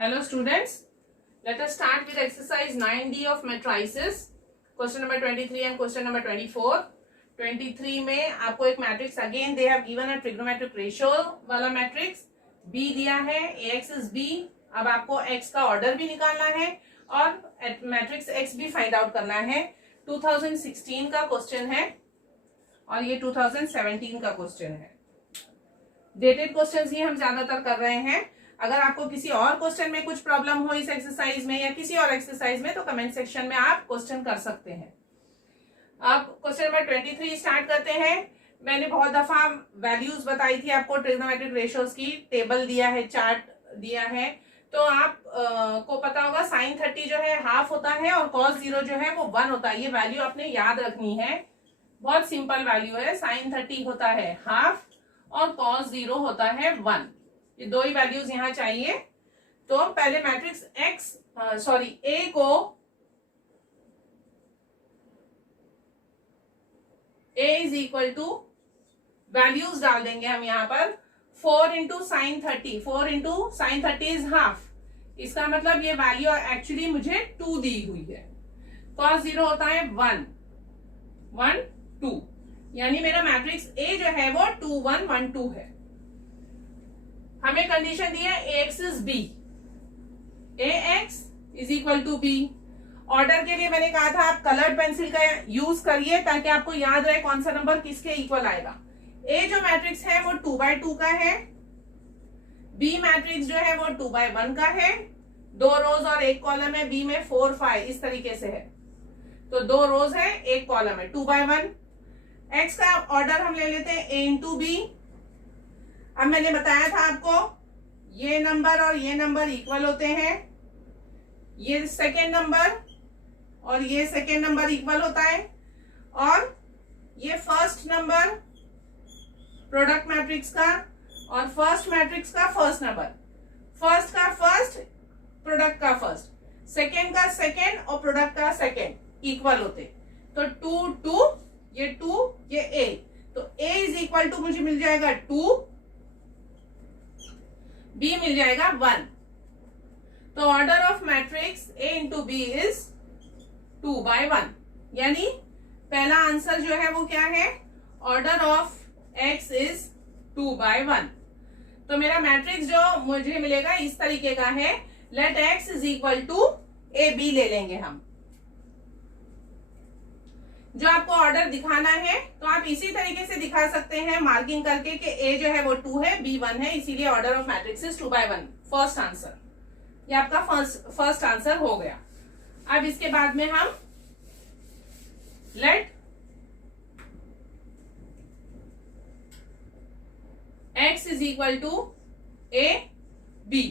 Hello students, let us start with exercise 9D of matrices. Question number 23 and question number 24. 23 में आपको एक matrix again they have given a trigonometric ratio वाला matrix B दिया है, Ax is B. अब आपको x का order भी निकालना है और मैट्रिक्स x भी फाइंड आउट करना है. 2016 का क्वेश्चन है और ये 2017 का क्वेश्चन है. डेटेड क्वेश्चंस ही हम ज्यादातर कर रहे हैं. अगर आपको किसी और क्वेश्चन में कुछ प्रॉब्लम हो इस एक्सरसाइज में या किसी और एक्सरसाइज में तो कमेंट सेक्शन में आप क्वेश्चन कर सकते हैं. अब क्वेश्चन नंबर 23 स्टार्ट करते हैं. मैंने बहुत दफा वैल्यूज बताई थी आपको ट्रिग्नोमेट्रिक रेशियोज की. टेबल दिया है, चार्ट दिया है, तो आप को पता होगा sin 30 जो है हाफ होता है और cos 0 जो है वो 1 होता है. ये वैल्यू आपने याद रखनी है. बहुत सिंपल वैल्यू है. sin 30 होता है हाफ और cos 0 होता है 1. ये दो ही वैल्यूज यहां चाहिए. तो पहले मैट्रिक्स ए को A is equal to values डाल देंगे हम यहाँ पर. 4 into sine 30. 4 into sine 30 is half. इसका मतलब ये वैल्यू एक्चुअली मुझे 2 दी हुई है. cos 0 होता है 1 1 2. यानी मेरा मैट्रिक्स A जो है वो 2 1 1 2 है. हमें कंडीशन दी है Ax is B. Ax is equal to B. Order के लिए मैंने कहा था आप कलर्ड पेंसिल का यूज करिए ताकि आपको याद रहे कौन सा नंबर किसके इक्वल आएगा. A जो मैट्रिक्स है वो 2 by 2 का है. B मैट्रिक्स जो है वो 2 by 1 का है. 2 रोज और 1 कॉलम है. B में 4 5 इस तरीके से है. तो 2 रोज है, 1 कॉलम है. 2 by 1. X का ऑर्डर हम ले लेते हैं A इंटू B. अब मैंने बताया था आपको ये नंबर और ये नंबर इक्वल होते हैं. ये सेकेंड नंबर और ये सेकेंड नंबर इक्वल होता है और ये फर्स्ट नंबर प्रोडक्ट मैट्रिक्स का और फर्स्ट मैट्रिक्स का फर्स्ट नंबर. फर्स्ट का फर्स्ट, प्रोडक्ट का फर्स्ट, सेकेंड का सेकेंड और प्रोडक्ट का सेकेंड इक्वल होते. तो 2 2 ये 2 ये A. तो A इज इक्वल टू मुझे मिल जाएगा 2, B मिल जाएगा 1. तो order of matrix A into B is 2 by 1. यानी पहला आंसर जो है वो क्या है? Order of X is 2 by 1. तो मेरा मैट्रिक्स जो मुझे मिलेगा इस तरीके का है. Let X is equal to AB ले लेंगे हम. जो आपको ऑर्डर दिखाना है तो आप इसी तरीके से दिखा सकते हैं मार्किंग करके कि A जो है वो 2 है, B 1 है, इसीलिए order of matrix is 2 by 1. First answer. ये आपका फर्स्ट आंसर हो गया. अब इसके बाद में हम let X is equal to A B.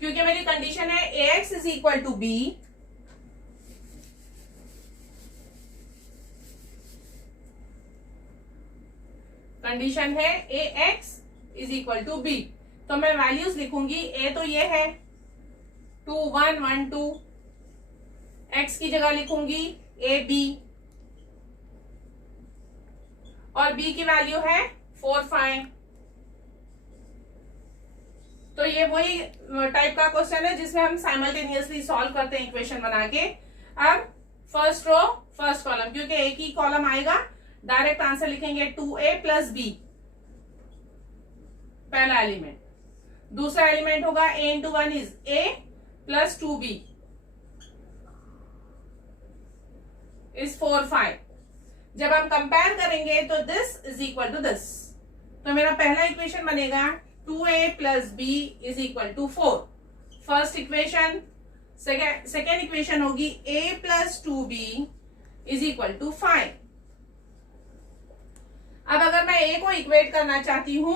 क्योंकि मेरी कंडीशन है Ax is equal to B. Condition है Ax is equal to B. तो मैं वैल्यूज लिखूंगी. A तो ये है 2 1 1 2. X की जगह लिखूंगी AB और B की वैल्यू है 4 5. तो ये वही टाइप का क्वेश्चन है जिसमें हम साइमल्टेनियसली सॉल्व करते हैं इक्वेशन बना के. अब फर्स्ट रो फर्स्ट कॉलम, क्योंकि एक ही कॉलम आएगा, डायरेक्ट आंसर लिखेंगे 2A प्लस B. पहला एलिमेंट. दूसरा एलिमेंट होगा A into 1 is A plus 2B is 4 5. जब हम कंपेयर करेंगे तो this is equal to this. तो मेरा पहला इक्वेशन बनेगा 2A plus B is equal to 4. First equation. Second equation होगी A plus 2B is equal to 5. अब अगर मैं A को इक्वेट करना चाहती हूं,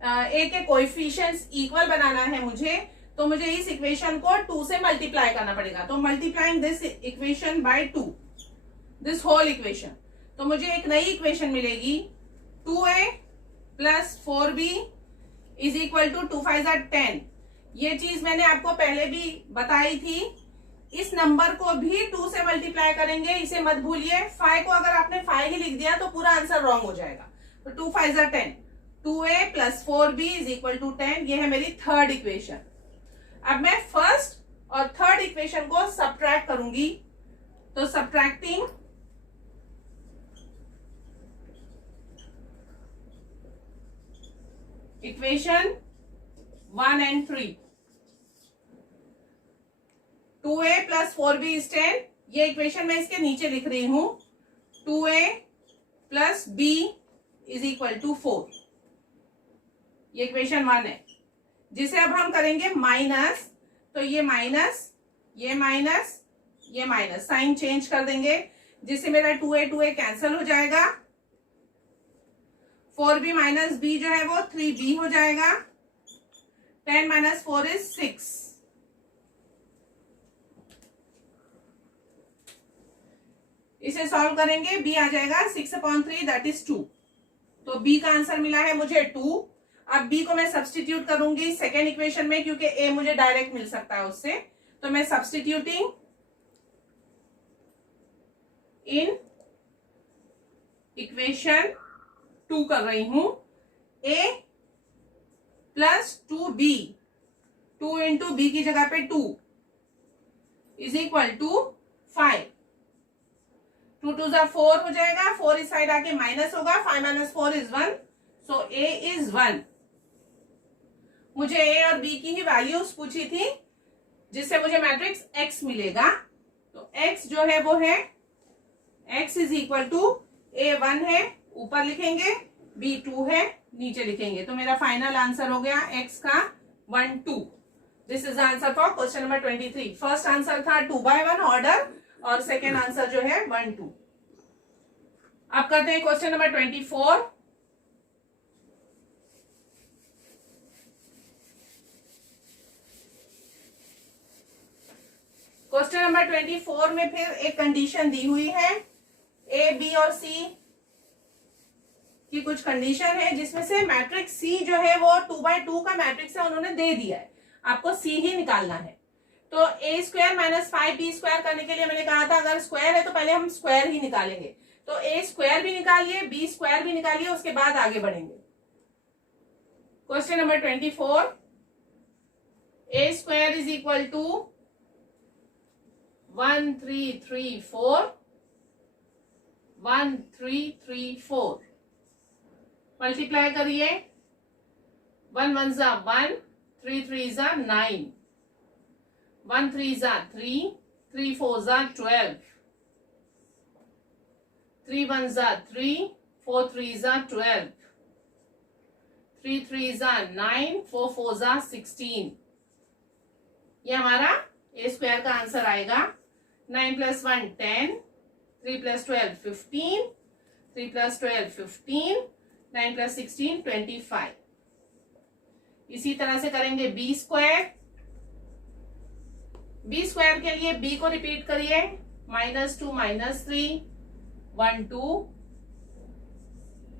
A के कोएफिशिएंट्स इक्वल बनाना है मुझे, तो मुझे इस इक्वेशन को 2 से मल्टीप्लाई करना पड़ेगा. तो multiplying this equation by 2, this whole equation, तो मुझे एक नई इक्वेशन मिलेगी 2A plus 4B is equal to 2 5 10. ये चीज मैंने आपको पहले भी बताई थी. इस नंबर को भी 2 से मल्टीप्लाई करेंगे, इसे मत भूलिए. 5 को अगर आपने 5 ही लिख दिया तो पूरा आंसर रॉन्ग हो जाएगा. तो 2 5 10. 2A plus 4B is equal to 10. ये है मेरी थर्ड इक्वेशन. अब मैं फर्स्ट और थर्ड इक्वेशन को सब्ट्रैक्ट करूंगी, तो subtracting equation 1 and 3, 2a plus 4b is 10, ये इक्वेशन मैं इसके नीचे लिख रही हूं, 2a plus b is equal to 4, ये इक्वेशन 1 है, जिसे अब हम करेंगे माइनस, तो ये माइनस, ये माइनस, ये माइनस, साइन चेंज कर देंगे, जिससे मेरा 2a कैंसिल हो जाएगा, 4b माइनस b जो है वो 3b हो जाएगा, 10 माइनस 4 इज 6, इसे सॉल्व करेंगे, b आ जाएगा 6/3 दैट इज 2, तो b का आंसर मिला है मुझे 2। अब b को मैं सब्स्टिट्यूट करूंगी सेकेंड इक्वेशन में, क्योंकि a मुझे डायरेक्ट मिल सकता है उससे, तो मैं सब्स्टिट्यूटिंग इन इक्वेशन 2 कर रही हूं, a plus 2b, 2 into b की जगह पे 2 इज इक्वल टू 5, 2 2 जा 4 हो जाएगा, 4 इस साइड आके माइनस होगा, 5 minus 4 is 1, so a is 1। मुझे a और b की ही वैल्यूज पूछी थी, जिससे मुझे मैट्रिक्स x मिलेगा, तो x जो है वो है x is equal to a 1 है, ऊपर लिखेंगे, b 2 है, नीचे लिखेंगे, तो मेरा फाइनल आंसर हो गया x का 1 2। This is answer for question number 23। First answer था 2/1 ऑर्डर और सेकेंड आंसर जो है 1 2। अब करते हैं क्वेश्चन नंबर 24। क्वेश्चन नंबर 24 में फिर एक कंडीशन दी हुई है, ए बी और सी की कुछ कंडीशन है, जिसमें से मैट्रिक्स सी जो है वो 2/2 का मैट्रिक्स है, उन्होंने दे दिया है, आपको सी ही निकालना है। तो ए स्क्वायर माइनस 5b स्क्वायर करने के लिए मैंने कहा था अगर स्क्वायर है तो पहले हम स्क्वायर ही निकालेंगे, तो ए स्क्वायर भी निकालिए, बी स्क्वायर भी निकालिए, उसके बाद आगे बढ़ेंगे। Question number 24, A square is equal to 1 3 3 4, 1 3 3 4, multiply करिए, 1 1 जा 1, 3 3 जा 9, 1 3 जा 3, 3 4 जा 12, 3 1 जा 3, 4 3 जा 12, 3 3 जा 9, 4 4 जा 16। ये हमारा ए स्क्वायर का आंसर आएगा। 9 + 1 10, 3 + 12 15, 3 + 12 15, 9 + 16 25। इसी तरह से करेंगे बी स्क्वायर। बी स्क्वायर के लिए बी को रिपीट करिए, -2 -3 1 2,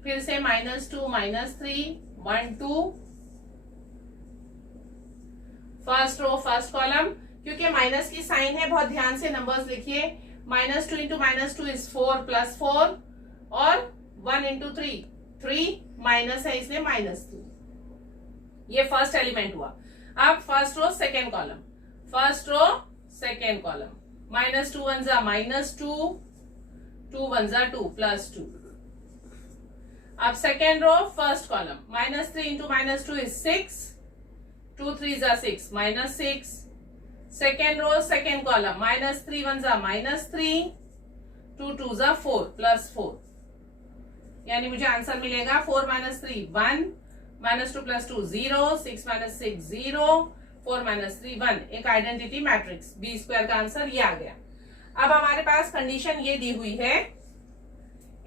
फिर से -2 -3 1 2, फर्स्ट रो फर्स्ट कॉलम, क्योंकि माइनस की साइन है बहुत ध्यान से नंबर्स लिखिए, -2 × -2 इज 4 + 4, और 1 × 3 3 माइनस है इसलिए -3। ये फर्स्ट एलिमेंट हुआ। अब first row second column, first row second column, -2 1 जा -2, 2 1 जा 2 +2। अब second row first column, -3 × -2 is 6, 2 3 जा 6 -6। सेकेंड रो सेकेंड कॉलम, -3 1 जा -3, 2 2 जा 4 +4, यानी मुझे आंसर मिलेगा 4 - 3 1, -2 + 2 0, 6 - 6 0, 4 - 3 1। एक आइडेंटिटी मैट्रिक्स, बी स्क्वायर का आंसर ये आ गया। अब हमारे पास कंडीशन ये दी हुई है,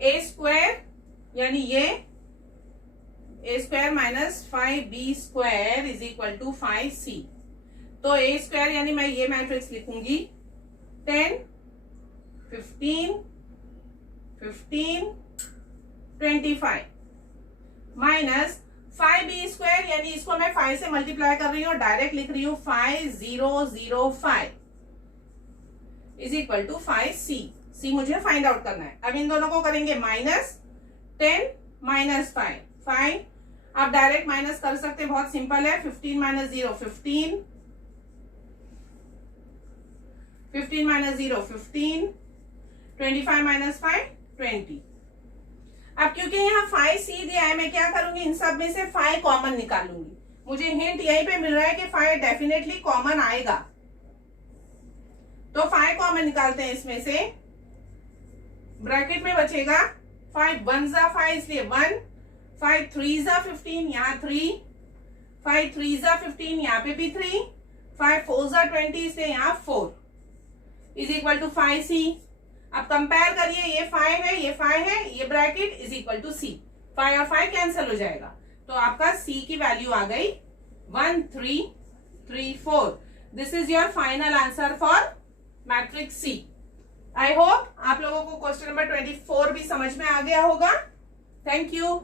ए स्क्वायर यानी ये a square minus 5b square is equal to 5c। तो ए स्क्वायर यानी मैं ये मैट्रिक्स लिखूंगी 10 15 15 25 माइनस 5b स्क्वायर यानी इसको मैं 5 से मल्टीप्लाई कर रही हूँ, डायरेक्ट लिख रही हूँ 5005 is equal to 5c। c मुझे फाइंड आउट करना है। अब इन दोनों को करेंगे -10 -5 5। आप डायरेक्ट माइनस कर सकते हैं, बहुत सिंपल है। 15 - 0 15, 15 माइनस 0 15, 25 माइनस 5 20। अब क्योंकि यहाँ 5C दिया है, मैं क्या करूंगी, इन सब में से 5 कॉमन निकालूंगी। मुझे हिंट यहीं पे मिल रहा है कि 5 डेफिनेटली कॉमन आएगा, तो 5 कॉमन निकालते हैं इसमें से। ब्रैकेट में बचेगा 5 1 जा 5 इसलिए 1, 5 3 जा 15 यहाँ 3, 5 3 जा 15 यहाँ पे भी 3, 5 4 जा 20 इसलिए यहाँ 4 इज इक्वल टू 5C। अब कंपेयर करिए, ये 5 है, ये 5 है, ये bracket is equal to C। 5 और 5 कैंसिल हो जाएगा, तो आपका C की वैल्यू आ गई 1 3 3 4। This is your final answer for matrix C। I hope आप लोगों को क्वेश्चन नंबर 24 भी समझ में आ गया होगा। Thank you.